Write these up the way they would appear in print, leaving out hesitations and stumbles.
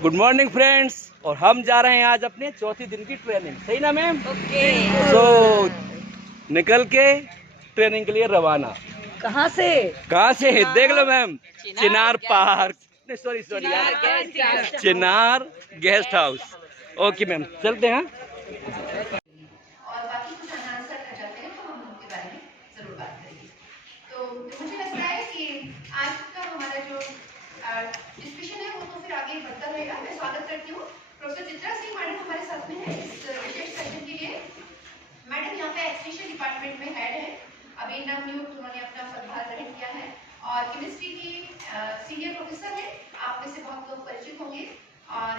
Good morning friends. और हम जा रहे हैं आज अपने चौथी दिन की ट्रेनिंग, सही ना मैम? ओके। तो निकल के ट्रेनिंग के लिए रवाना। कहाँ से? देख लो मैम, चिनार पार्क, सॉरी चिनार गेस्ट हाउस। ओके मैम, चलते हैं। और बाकी कुछ आंसर रह जाते हैं तो हम उनके बारे में जरूर बात करेंगे। तो मुझे लगता है कि आज का हमारा जो डिस्कशन है वो तो फिर आगे बढ़ता रहेगा। मैं स्वागत करती हूँ प्रोफेसर चित्रा सिंह मैडम हमारे साथ में है इस विशेष सेशन के लिए। मैडम यहाँ पे एक्सटेंशन डिपार्टमेंट में हेड है, अभी नवनियुक्त उन्होंने अपना पदभार ग्रहण किया है और केमिस्ट्री की सीनियर प्रोफेसर है, आप में से बहुत लोग परिचित होंगे। और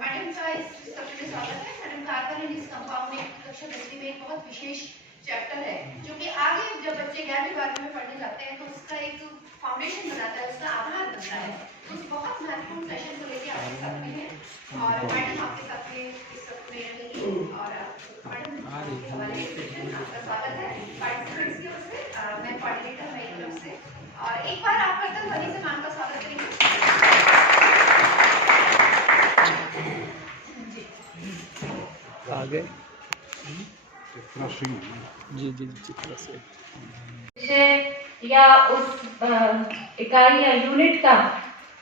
मैडम का इस सत्र में स्वागत है। मैडम कार्बन इस कंपाउंड में कक्षा 10वीं में एक बहुत विशेष चैप्टर है जो कि आगे जब बच्चे 11वीं 12वीं में पढ़ने जाते हैं तो उसका एक फाउंडेशन बनाता है, उसका आधार बनता है। तो उस बहुत महत्वपूर्ण सेशन को लेकर आपके साथ में है और मैडम आपके साथ में इस सत्र में रहेंगी। और मैडम हमारे सेशन आपका स्वागत है पार्टिसिपेंट्स की ओर से, मैं कोऑर्डिनेटर मेरी तरफ से। और एक बार आप कर्तन ध्वनि से मैम का स्वागत करेंगे। आगे जी जी चित्रा से विषय या उस इकाई या यूनिट का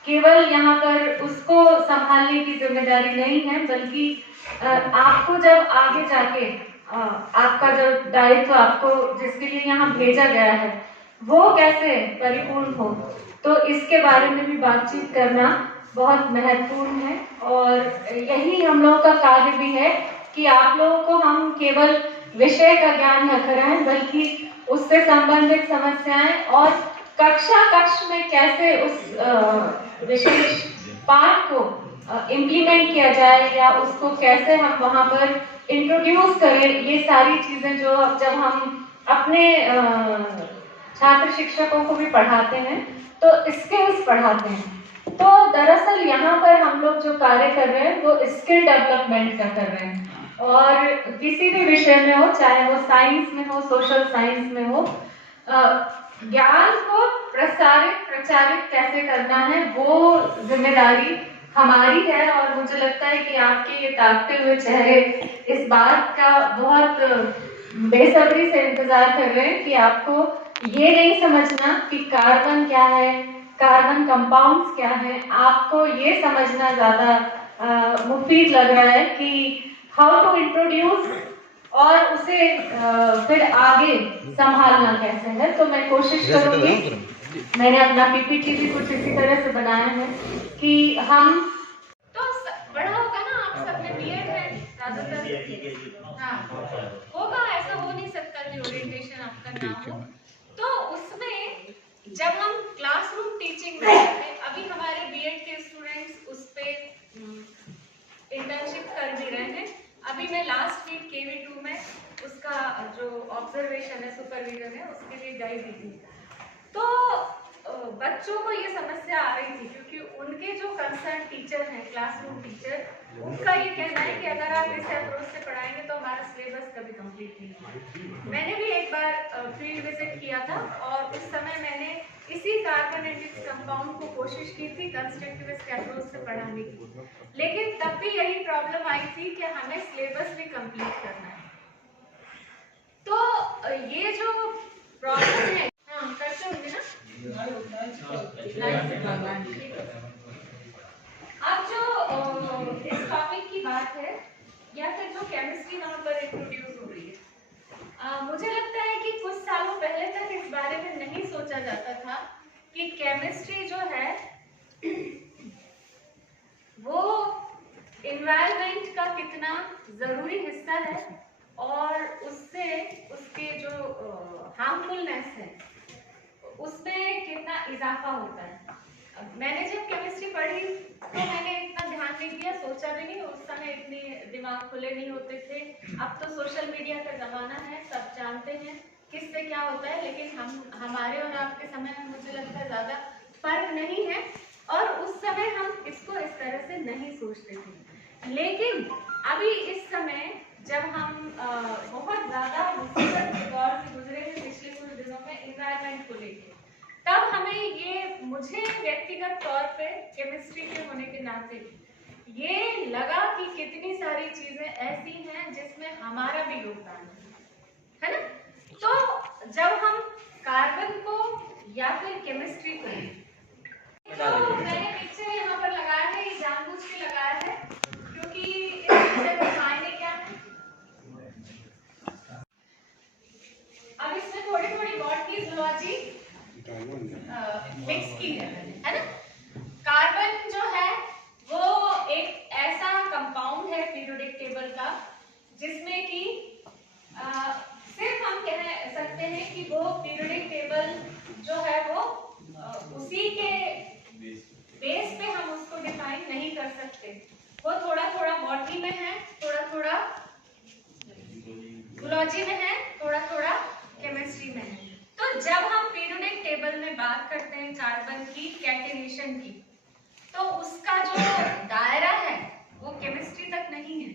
केवल यहाँ पर उसको संभालने की जिम्मेदारी नहीं है, बल्कि आपको जब आगे जाके आपका जो दायित्व आपको जिसके लिए यहाँ भेजा गया है वो कैसे परिपूर्ण हो, तो इसके बारे में भी बातचीत करना बहुत महत्वपूर्ण है। और यही हम लोगों का कार्य भी है कि आप लोगों को हम केवल विषय का ज्ञान न कराएं, बल्कि उससे संबंधित समस्याएं और कक्ष में कैसे उस विशेष पाठ को इम्प्लीमेंट किया जाए या उसको कैसे हम वहां पर इंट्रोड्यूस करें, ये सारी चीजें जो जब हम अपने छात्र शिक्षकों को भी पढ़ाते हैं तो स्किल्स पढ़ाते हैं। तो दरअसल यहाँ पर हम लोग जो कार्य कर रहे हैं वो स्किल डेवलपमेंट का कर रहे हैं। और किसी भी विषय में हो, चाहे वो साइंस में हो, सोशल साइंस में हो, ज्ञान को प्रचारित कैसे करना है वो जिम्मेदारी हमारी है। और मुझे लगता है कि आपके ये ताकते हुए चेहरे इस बात का बहुत बेसब्री से इंतजार कर रहे हैं कि आपको ये नहीं समझना कि कार्बन क्या है, कार्बन कंपाउंड्स क्या है, आपको ये समझना ज्यादा मुफीद लग रहा है कि हाउ टू इंट्रोड्यूस और उसे फिर आगे संभालना कैसे है। तो मैं कोशिश करूंगी, मैंने अपना पीपीटी भी कुछ इसी तरह से बनाया है कि हम तो बड़ा होगा ना, आप सब में बीएड है ज्यादातर, हाँ होगा, ऐसा हो नहीं सकता कि ओरिएंटेशन आपका ना हो। तो उसमें जब हम क्लासरूम टीचिंग में हैं, अभी हमारे बीएड के स्टूडेंट्स उस पे इंटर्नशिप कर भी रहे हैं। अभी मैं लास्ट वीक KV2 में उसका जो ऑब्जर्वेशन है, सुपरविजन है, उसके लिए गई थी। तो बच्चों को ये समस्या आ रही थी क्योंकि उनके जो कंसर्न टीचर हैं, क्लासरूम टीचर, उनका ये कहना है कि अगर आप इस अप्रोच से पढ़ाएंगे तो हमारा सिलेबस कभी कंप्लीट नहीं होगा। मैंने भी एक बार फील्ड विजिट किया था और उस समय मैंने इसी कार्बन एंड इट्स कंपाउंड को कोशिश की थी कंस्ट्रक्टिविस्ट अप्रोच से पढ़ाने की, लेकिन तब भी यही प्रॉब्लम आई थी कि हमें सिलेबस भी कंप्लीट करना है। तो ये जो प्रॉब्लम है, हाँ करते होंगे ना। अब जो इस टॉपिक की बात है या फिर जो केमिस्ट्री वहां पर इंट्रोड्यूस हो रही है, मुझे लगता है कि कुछ सालों पहले तक इस बारे में नहीं सोचा जाता था कि केमिस्ट्री जो है वो इन्वायरमेंट का कितना जरूरी हिस्सा है और उससे उसके जो हार्मफुलनेस है उसमें कितना इजाफा होता है। मैंने जब केमिस्ट्री पढ़ी तो मैंने इतना ध्यान नहीं दिया, सोचा भी नहीं, उस समय इतने दिमाग खुले नहीं होते थे। अब तो सोशल मीडिया का जमाना है, सब जानते हैं किससे क्या होता है, लेकिन हमारे और आपके समय में मुझे लगता है ज्यादा फर्क नहीं है और उस समय हम इसको इस तरह से नहीं सोचते थे। लेकिन अभी इस समय जब हम बहुत ज्यादा मुसीबत के दौर से गुजरे हैं पिछले कुछ दिनों में एनवायरनमेंट को लेकर, तब हमें ये, मुझे व्यक्तिगत तौर पे केमिस्ट्री के होने के नाते ये लगा कि कितनी सारी चीजें ऐसी हैं जिसमें हमारा भी योगदान है ना। तो जब हम कार्बन को या फिर केमिस्ट्री को, तो मैंने पिक्चर यहाँ पर लगाया है, ये जानबूझ के लगाया है क्योंकि इस पिक्चर के मायने क्या है। अब इसमें थोड़ी थोड़ी बॉटनी जूलॉजी मिक्स की है ना। कार्बन जो है वो एक ऐसा कंपाउंड है पीरियोडिक टेबल का जिसमें कि सिर्फ हम कह सकते हैं कि वो पीरियोडिक टेबल जो है वो उसी के बेस पे हम उसको डिफाइन नहीं कर सकते। वो थोड़ा थोड़ा बॉटनी में है, थोड़ा थोड़ा जूलॉजी में है, थोड़ा थोड़ा केमिस्ट्री में है। तो जब हम पीरियोडिक टेबल में बात करते हैं कार्बन की कैटेनेशन की, तो उसका जो दायरा है वो केमिस्ट्री तक नहीं है,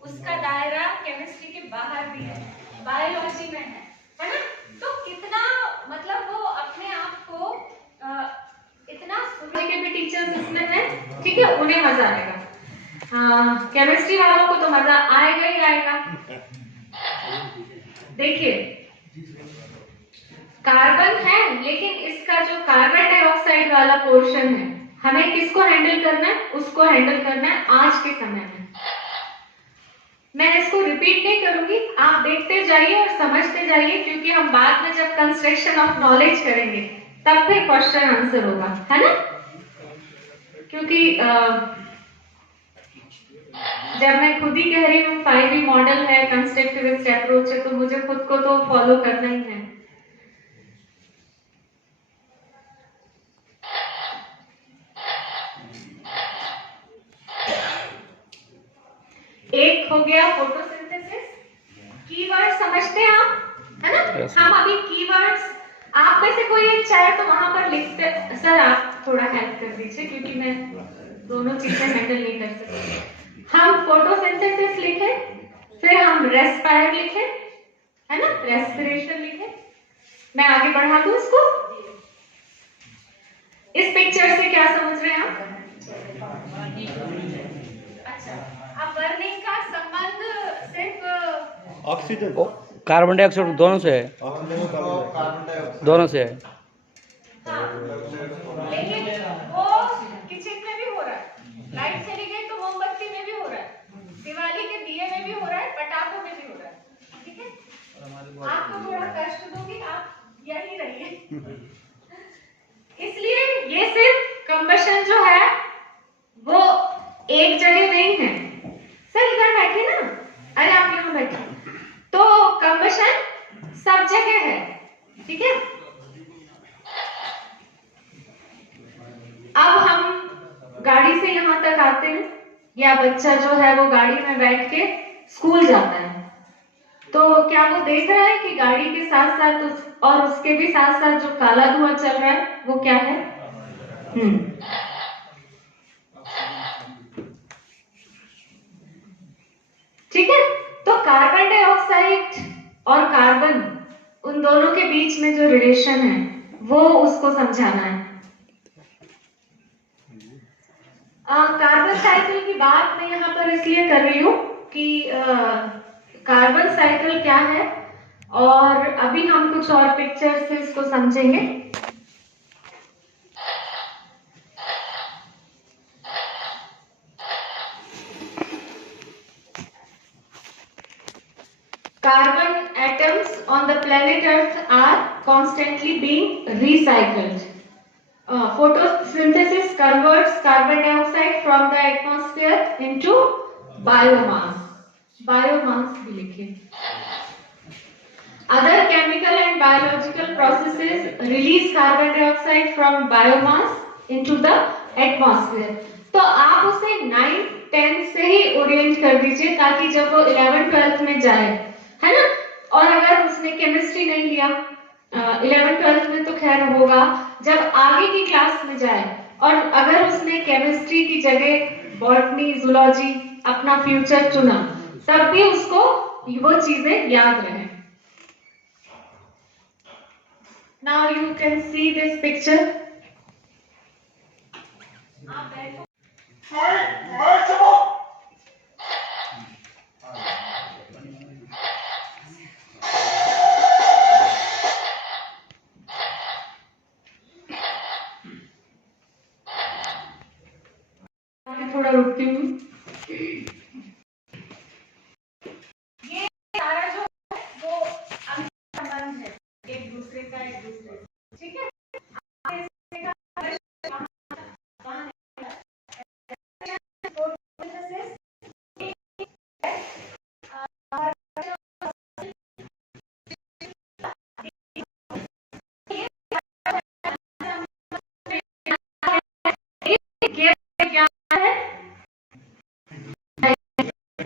उसका दायरा केमिस्ट्री के बाहर भी है, बायोलॉजी में है ना। तो कितना मतलब वो अपने आप को इतना के भी टीचर्स इसमें हैं, ठीक है, उन्हें मजा आएगा। केमिस्ट्री वालों को तो मजा आएगा ही आएगा। देखिए कार्बन है, लेकिन इसका जो कार्बन डाइऑक्साइड वाला पोर्शन है, हमें किसको हैंडल करना है, उसको हैंडल करना है आज के समय में। मैं इसको रिपीट नहीं करूंगी, आप देखते जाइए और समझते जाइए, क्योंकि हम बाद में जब कंस्ट्रक्शन ऑफ नॉलेज करेंगे तब फिर क्वेश्चन आंसर होगा, है ना। क्योंकि जब मैं खुद ही कह रही हूँ 5E मॉडल है, कंस्ट्रक्टिविस्ट अप्रोच है, तो मुझे खुद को तो फॉलो करना ही है। एक हो गया फोटोसिंथेसिस, कीवर्ड समझते हैं आप, है ना। yes, हम अभी कीवर्ड्स, आप में से कोई एक चाहे तो वहां पर लिखते, सर आप थोड़ा हेल्प कर दीजिए क्योंकि मैं दोनों चीजें हैंडल नहीं कर सकती। हम फोटोसिंथेसिस लिखे, फिर हम रेस्पायर लिखे, है ना, रेस्पिरेशन लिखे। मैं आगे बढ़ा दूं इसको। इस पिक्चर से क्या समझ रहे हैं आप? अच्छा, अब बर्निंग का संबंध सिर्फ ऑक्सीजन कार्बन डाइऑक्साइड दोनों से है, दोनों से है। हाँ, लेकिन वो किचन में भी हो रहा है, लाइट चली गई तो मोमबत्ती में भी हो रहा है, दिवाली के दिए में भी हो रहा है, पटाखों में भी हो रहा है, ठीक है। आपको थोड़ा कष्ट दूंगी, आप यही रहिए। इसलिए ये सिर्फ कंबशन जो है वो एक जगह नहीं है। सर इधर बैठे ना, अरे आप यहाँ बैठे। तो कंबशन सब जगह है, ठीक है। अब हम गाड़ी से यहाँ तक आते हैं, या बच्चा जो है वो गाड़ी में बैठ के स्कूल जाता है, तो क्या वो देख रहा है कि गाड़ी के साथ साथ और उसके भी साथ साथ जो काला धुआं चल रहा है वो क्या है? ठीक है। तो कार्बन डाइऑक्साइड और कार्बन, उन दोनों के बीच में जो रिलेशन है वो उसको समझाना है। कार्बन साइकिल की बात मैं यहाँ पर इसलिए कर रही हूँ कि कार्बन साइकिल क्या है, और अभी हम कुछ और पिक्चर से इसको समझेंगे। Carbon atoms on the planet Earth are constantly being recycled. Photosynthesis converts carbon dioxide from the atmosphere into biomass. Biomass भी लिखिए। Other chemical and biological processes release carbon dioxide from biomass into the atmosphere. तो आप उसे 9-10 से ही Orient कर दीजिए ताकि जब वो 11-12 में जाए, है ना। और अगर उसने केमिस्ट्री नहीं लिया 11-12 में तो खैर होगा, जब आगे की क्लास में जाए और अगर उसने केमिस्ट्री की जगह बॉटनी जूलॉजी अपना फ्यूचर चुना, तब भी उसको वो चीजें याद रहे। Now you can see this picture. आप बैठो। होती हूँ। ये सारा जो है वो संबंध है एक दूसरे का, एक दूसरे से, ठीक है।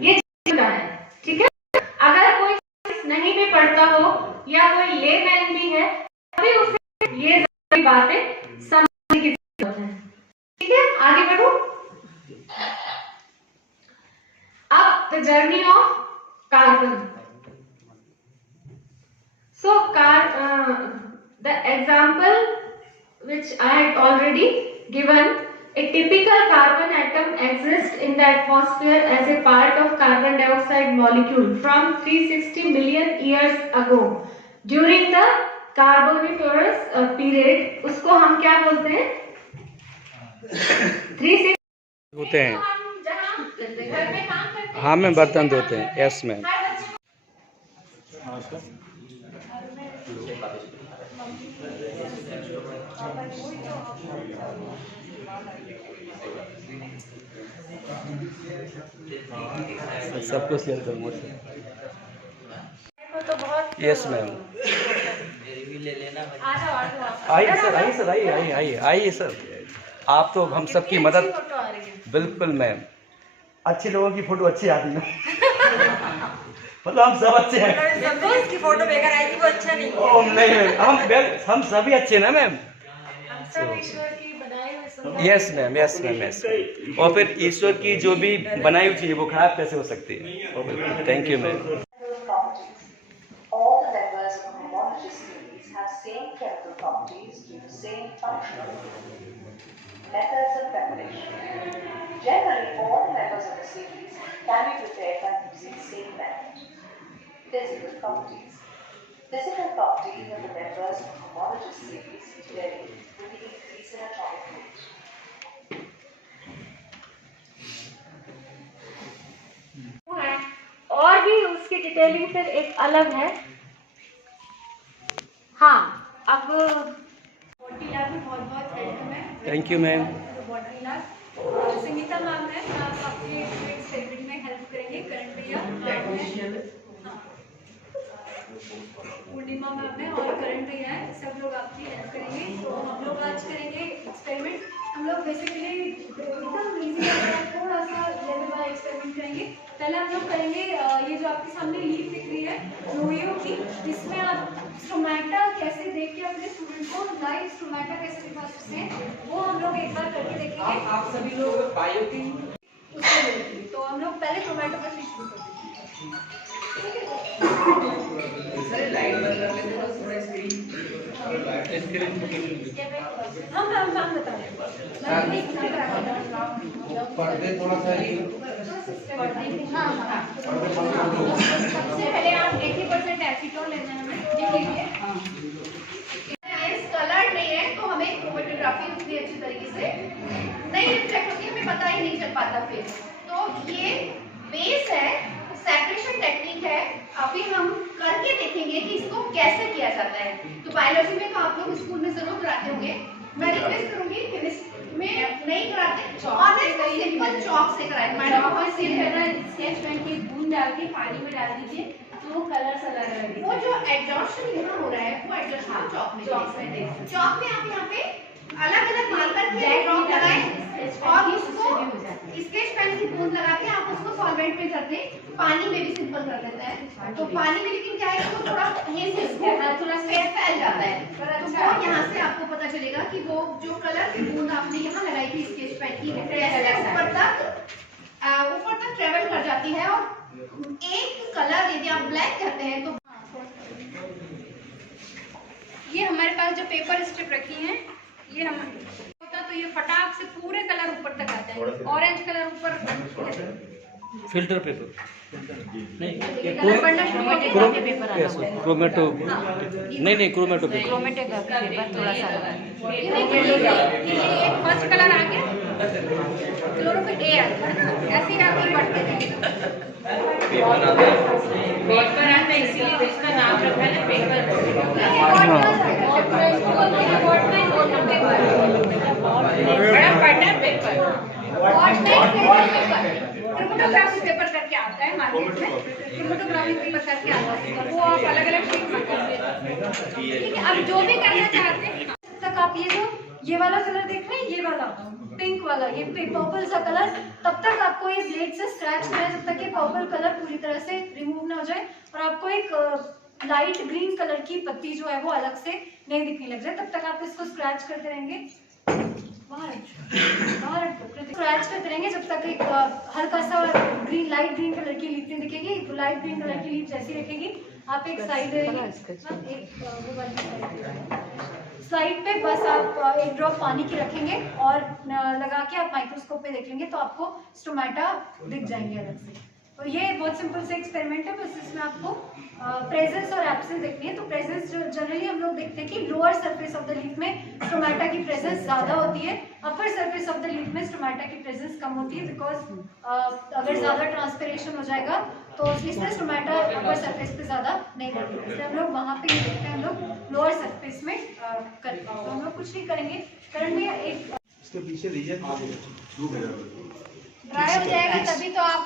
ये है, ठीक है। अगर कोई नहीं भी पढ़ता हो या कोई लेमैन भी है, तभी उसे ये सारी बातें समझने की जरूरत है, ठीक है। आगे बढ़ो। अब the journey of carbon. So the example which I had already given, a typical carbon atom exists in the atmosphere as a part of carbon dioxide molecule from 360 million years ago. During the Carboniferous period, उसको हम क्या बोलते हैं? 360 होते हैं। हम जहाँ घर में काम करते हैं, हाँ मैम, बर्तन धोते हैं। Yes ma'am. सबको शेयर करूँगा। तो बहुत यस मैम। आइए सर, आइए सर, आइए आइए आइए आइए सर। आप तो हम सबकी मदद। फोटो आ रही है। बिल्कुल मैम, अच्छे लोगों की फोटो अच्छी आती है। मतलब हम सब अच्छे हैं। उसकी फोटो बेकार आएगी, वो अच्छा नहीं है। ओह नहीं, हम सभी अच्छे ना मैम। हम सब ईश्वर की बनाए हुए सुंदर। Yes ma'am, yes ma'am, yes. और फिर ईश्वर की जो भी बनाई हुई चीज वो खराब कैसे हो सकती है? Thank you ma'am. All the members of a homologous series have same chemical properties due to same functional properties. Methods of preparation. Generally, all the members of the series can be prepared by using same method. Physical properties. Physical properties of the members of homologous series vary with the increase in atomic weight. और भी उसकी detailing फिर एक अलग है। हाँ, अब body lab में बहुत बहुत वेलकम है। Thank you ma'am. Body lab Sangeeta ma'am है, आप आपके एक्सपेरिमेंट में हेल्प करेंगे। करण भैया, पूर्णिमा मैम है और करण भैया है, सब लोग आपकी हेल्प करेंगे। तो हम लोग आज करेंगे एक्सपेरिमेंट। हम लोग बेसिकली एकदम इजी थोड़ा सा लेवल वाला एक्सपेरिमेंट करेंगे। पहले हम लोग करेंगे ये जो आपके सामने लीफ दिख रही है रोयो की, इसमें आप स्टोमेटा कैसे देख के अपने स्टूडेंट को लाइव स्टोमेटा कैसे दिखा सकते हैं, वो हम लोग एक बार करके देखेंगे। आप सभी लोग बायो की उसको देखेंगे। तो हम लोग पहले टोमेटो पर से शुरू करते हैं। सर लाइट बंद कर लेते हो, थोड़ा स्क्रीन हम बता रहे हैं। पर्दे थोड़ा सा ही सबसे पहले आप 80% एसीटोन लेना है हमें, ये लीजिए। कलर नहीं है तो हमें क्रोमेटोग्राफी उतनी अच्छी तरीके से नहीं रिफ्लेक्ट होती, हमें पता ही नहीं चल पाता फिर। तो ये बेस है, सेपरेशन टेक्निक है। अभी हम करके देखेंगे कि इसको कैसे किया जाता है। तो बायोलॉजी में तो आप लोग स्कूल में जरूर कराते होंगे। मैं रिक्वेस्ट करूंगी केमिस्ट्री में नहीं कराते और सिंपल चॉक से कराएं। मैडम और स्केच पेन की बूंद डाल के पानी में डाल दीजिए तो वो कलर सा लग रहा है। वो जो एग्जॉस्शन यहाँ हो रहा है वो एग्जॉस्शन चॉक में आप यहाँ पे अलग अलग मार्कर के ड्रॉप लगाएं और उसको स्केच पेन की बूंद लगा के आप उसको सॉल्वेंट में कर दें। पानी में भी सिंपल कर देता है। तो पानी में लेकिन क्या है, वो थोड़ा थोड़ा फैल जाता है। तो वो यहाँ से आपको पता चलेगा कि वो जो कलर की बूंद आपने यहाँ लगाई थी स्केच पेन की ऊपर तक ट्रेवल कर जाती है। और एक कलर यदि आप ब्लैक करते हैं तो ये हमारे पास जो पेपर स्ट्रिप रखी है, ये हम होता तो ये फटाक से पूरे कलर ऊपर तक आ जाए। ऑरेंज कलर ऊपर फिल्टर पेपर नहीं, कलर बढ़ना शुरू हो गया पेपर आना हुआ है। क्रोमेटो नहीं, क्रोमेटो पेपर। क्रोमेटो का पेपर थोड़ा सा ये एक फर्स्ट कलर आ गया। क्लोरोफिल ए आता है ना, ऐसे ही आप ये पढ़ते रहेंगे। पेपर आता है इसीलिए इसका नाम रखा है ना पेपर। बड़ा पढ़ना पेपर। क्रोमेटोग्राफी पेपर करके आता है मार्केट में, क्रोमेटोग्राफी पेपर करके आता है, वो आप अलग अलग शीट में करते हैं। ठीक है, अब जो भी करना चाहते हैं तक आप ये वाला कलर देख रहे हैं, ये वाला पिंक वाला, ये पर्पल सा कलर, तब तक आपको ये ब्लेड से स्क्रैच करना है जब तक ये पर्पल कलर पूरी तरह से रिमूव ना हो जाए और आपको एक लाइट ग्रीन कलर की पत्ती जो है वो अलग से नहीं दिखने लग जाए, तब तक आप इसको स्क्रैच करते रहेंगे। स्क्रैच करते रहेंगे जब तक एक हल्का सा ग्रीन, लाइट ग्रीन कलर की लीफ नहीं दिखेगी। लाइट ग्रीन कलर की लीफ जैसी रखेगी, आप एक स्लाइड पे बस आप एक ड्रॉप पानी की रखेंगे और लगा के आप माइक्रोस्कोप पे देख लेंगे तो आपको स्टोमेटा दिख जाएंगे अलग से। तो ये बहुत सिंपल से एक्सपेरिमेंट है, बस इसमें आपको प्रेजेंस और एब्सेंस देखनी है। तो प्रेजेंस जनरली हम लोग देखते हैं कि lower surface of the leaf में स्टोमेटा की प्रेजेंस ज़्यादा होती है, upper surface of the leaf में स्टोमेटा की प्रेजेंस कम होती है, बिकॉज अगर ज़्यादा ट्रांसपिरेशन हो जाएगा तो इसलिए स्टोमेटा अपर सरफेस पे ज़्यादा नहीं लगेगा, इसलिए हम लोग वहाँ पे ही देखते हैं, हम लोग लोअर सरफेस में करते हैं। तो हम लोग कुछ नहीं करेंगे, करंटली एक ड्राई हो जाएगा तभी तो आप,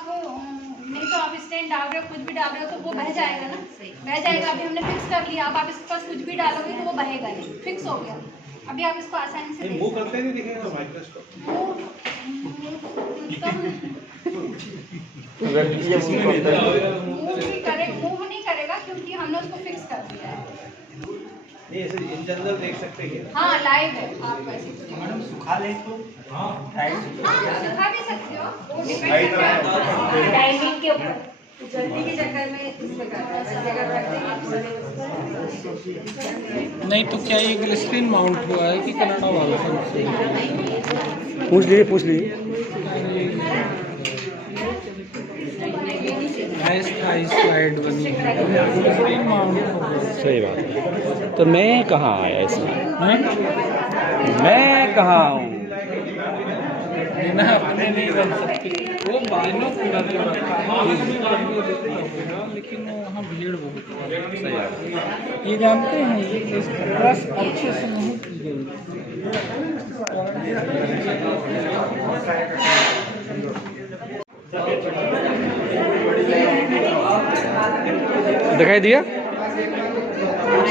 नहीं तो आप स्टैंड डाल रहे हो, कुछ भी डाल रहे हो तो वो बह जाएगा ना, बह जाएगा। अभी हमने फिक्स कर लिया, अब आप इसके पास कुछ भी डालोगे तो वो बहेगा नहीं, फिक्स हो गया। अभी आप इसको आसानी से मूव करते नहीं दिखेगा माइक्रोस्कोप। मूव नहीं करेगा क्योंकि हमने उसको फिक्स कर दिया है। नहीं ऐसे इन जनरल देख सकते हैं। हाँ लाइव है, आप ऐसे मैडम सुखा ले तो सुखा भी सकते हो, वो डिपेंड करता है टाइमिंग के ऊपर। जल्दी के चक्कर में इसमें नहीं तो क्या ये ग्लिसरीन माउंट हुआ है कि कनाडा वाला से? पूछ लीजिए। स्लाइड बनी है, ग्लिसरीन माउंट हुआ। सही बात है। तो मैं कहाँ आया इसमें? मैं कहाँ हूँ? बिना अपने नहीं बन सकती वो बाइनों पूरा लेकिन वहाँ भीड़ बहुत है। ये जानते हैं ये क्रश अच्छे से नहीं की गई। दिखाई दिया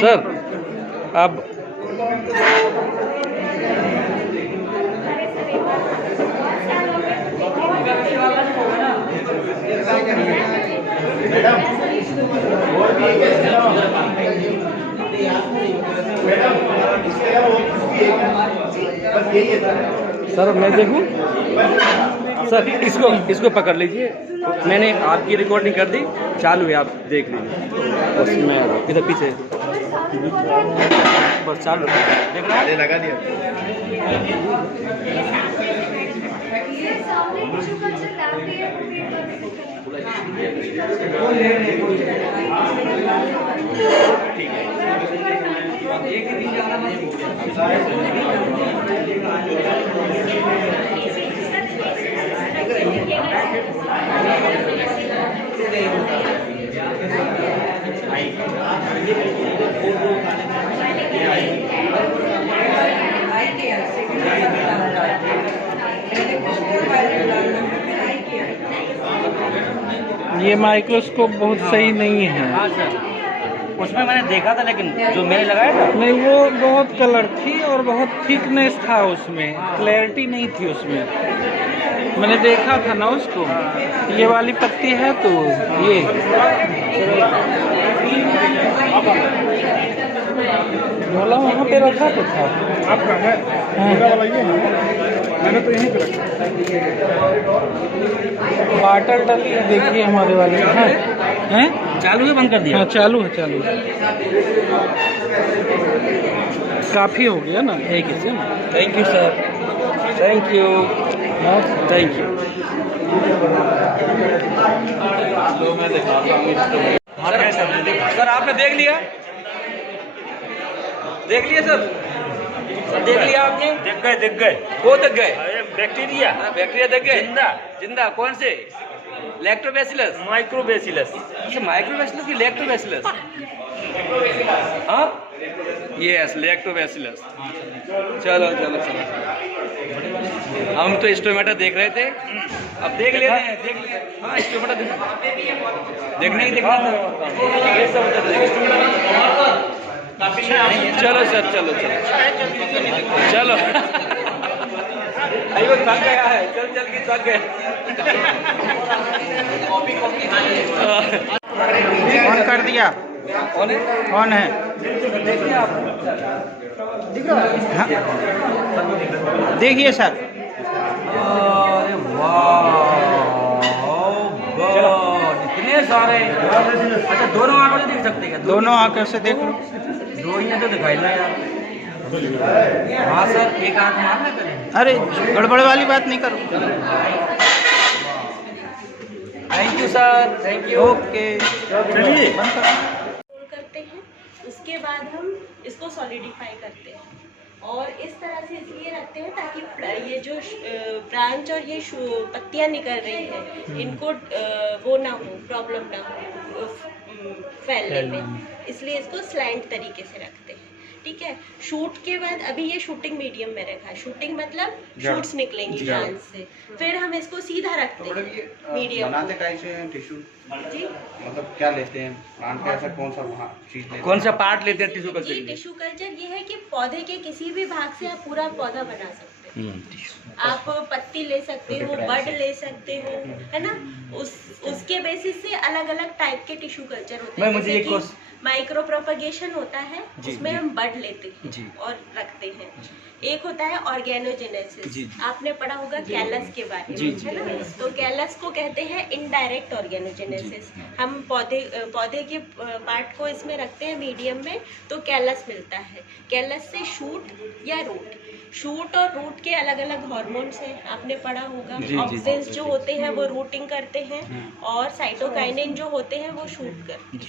सर? अब सर मैं देखूं? सर इसको पकड़ लीजिए, मैंने आपकी रिकॉर्डिंग कर दी, चालू है, आप देख लीजिए। उसमें इधर पीछे बस चालू देख रहा है, लगा दिया। ये माइक्रोस्कोप बहुत सही नहीं है। हाँ सर, उसमें मैंने देखा था, लेकिन जो मैंने लगाया था नहीं, वो बहुत कलर थी और बहुत थिकनेस था उसमें, क्लैरिटी नहीं थी उसमें। मैंने देखा था ना उसको। ये वाली पत्ती है तो ये झोला वहाँ पे रखा तो था आपका है वाला ये है, मैंने तो यहीं पे रखा। बाटल डाली है, देखिए हमारे वाले हैं। चालू है, बंद कर दिया? हाँ चालू है, चालू है। काफ़ी हो गया ना एक ही। Thank you sir, thank you, thank you. Sir आपने देख लिया? देख लिया सर? सर देख लिया आपने? देख गए वो देख गए। बैक्टीरिया, बैक्टीरिया देखे जिंदा कौन से? लैक्टोबैसिलस, माइक्रोबैसिलस। अच्छा, माइक्रोबैसिलस की लैक्टोबैसिलस? हाँ, यस, लैक्टोबैसिलस। चलो चलो चलो, हम तो स्टोमेटा देख रहे थे, अब देख लेते हैं, देख लेते। हाँ, स्टोमेटा देखना ही देखना था, ये सब होता था। चलो सर, चलो चलो चलो, अरे वो थक गया है, चल चल के थक गया। ऑन कर दिया? कौन है? कौन है? देखिए आप, दिख रहा है? हाँ। देखिए सर। अरे वाह, इतने सारे। अच्छा, दोनों आंखों से देख सकते हैं? दोनों आंखों से देख लो। दो ही है तो दिखाई ना यार। हाँ सर, एक आंख मारना करें। अरे गड़बड़ वाली बात नहीं करो। Thank you sir, thank you. Okay, चलिए बंद करो। करते हैं, उसके बाद हम इसको सॉलिडिफाई करते हैं और इस तरह से इसलिए रखते हैं ताकि ये जो ब्रांच और ये पत्तियां निकल रही हैं इनको वो ना हो, प्रॉब्लम ना हो फैलने में, इसलिए इसको स्लैंट तरीके से रखते हैं। ठीक है, शूट के बाद अभी ये शूटिंग मीडियम में रखा है। शूटिंग मतलब शूट्स निकलेंगी ब्रांच से, फिर हम इसको सीधा रखते हैं मीडियम। बनाते कैसे हैं टिश्यू? जी, मतलब क्या लेते हैं प्लांट का, ऐसा कौन सा चीज लेते हैं? कौन सा पार्ट लेते हैं टिश्यू कल्चर? जी, टिश्यू कल्चर ये है कि पौधे के किसी भी भाग से आप पूरा पौधा बना सकते हैं। आप पत्ती ले सकते हो, बड ले सकते हो, है ना। उसके बेसिस से अलग अलग टाइप के टिश्यू कल्चर होते हैं। मुझे एक माइक्रो प्रोपगेशन होता है, उसमें हम बड लेते हैं और रखते हैं। एक होता है ऑर्गेनोजेनेसिस, आपने पढ़ा होगा कैलस के बारे में, है ना। तो कैलस को कहते हैं इनडायरेक्ट ऑर्गेनोजेनेसिस। हम पौधे के पार्ट को इसमें रखते हैं मीडियम में, तो कैलस मिलता है। कैलस से शूट या रूट, शूट और रूट के अलग अलग हॉर्मोन्स हैं, आपने पढ़ा होगा। ऑक्सिन्स जो होते हैं वो रूटिंग करते हैं और साइटोकाइनिन जो होते हैं वो शूट करते हैं।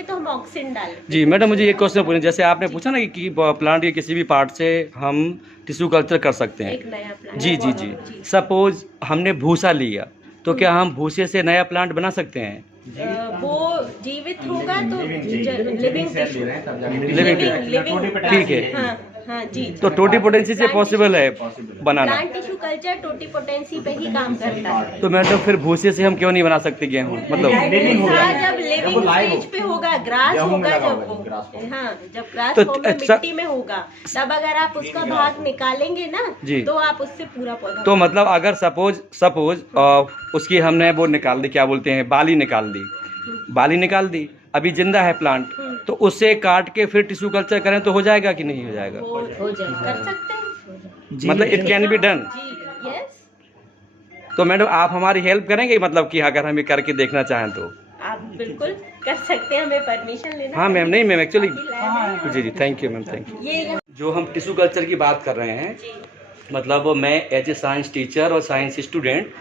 तो हम ऑक्सिन डालें। जी मैडम, मुझे एक क्वेश्चन पूछना, जैसे आपने पूछा ना कि प्लांट के किसी भी पार्ट से हम टिश्यू कल्चर कर सकते हैं, एक नया प्लांट। जी जी जी, सपोज हमने भूसा लिया तो क्या हम भूसे से नया प्लांट बना सकते हैं? वो जीवित होगा तो लिविंग ठीक है। हाँ हाँ जी। तो टोटीपोटेंसी से पॉसिबल है बनाना? प्लांट टिश्यू कल्चर टोटीपोटेंसी पे ही काम करता है। तो मैडम फिर भूसे से हम क्यों नहीं बना सकते गेहूँ? मतलब जब लिविंग स्टेज पे होगा, ग्रास होगा, जब वो हाँ जब ग्रास फॉर्म में मिट्टी में होगा, तब अगर आप उसका भाग निकालेंगे ना तो आप उससे पूरा पौधा। तो मतलब अगर सपोज उसकी हमने वो निकाल दी, क्या बोलते हैं, बाली निकाल दी, अभी जिंदा है प्लांट, तो उससे काट के फिर टिश्यू कल्चर करें तो हो जाएगा कि नहीं हो जाएगा? हो जाएगा, कर सकते हैं। मतलब इट कैन बी डन। तो मैडम आप हमारी हेल्प करेंगे, मतलब कि अगर हम ये करके देखना चाहें तो? आप बिल्कुल कर सकते हैं, हमें परमिशन लेना। हाँ मैम, नहीं मैम एक्चुअली जी जी, thank you ma'am, thank you. ये जो हम टिश्यू कल्चर की बात कर रहे हैं, मतलब मैं एज ए साइंस टीचर और साइंस स्टूडेंट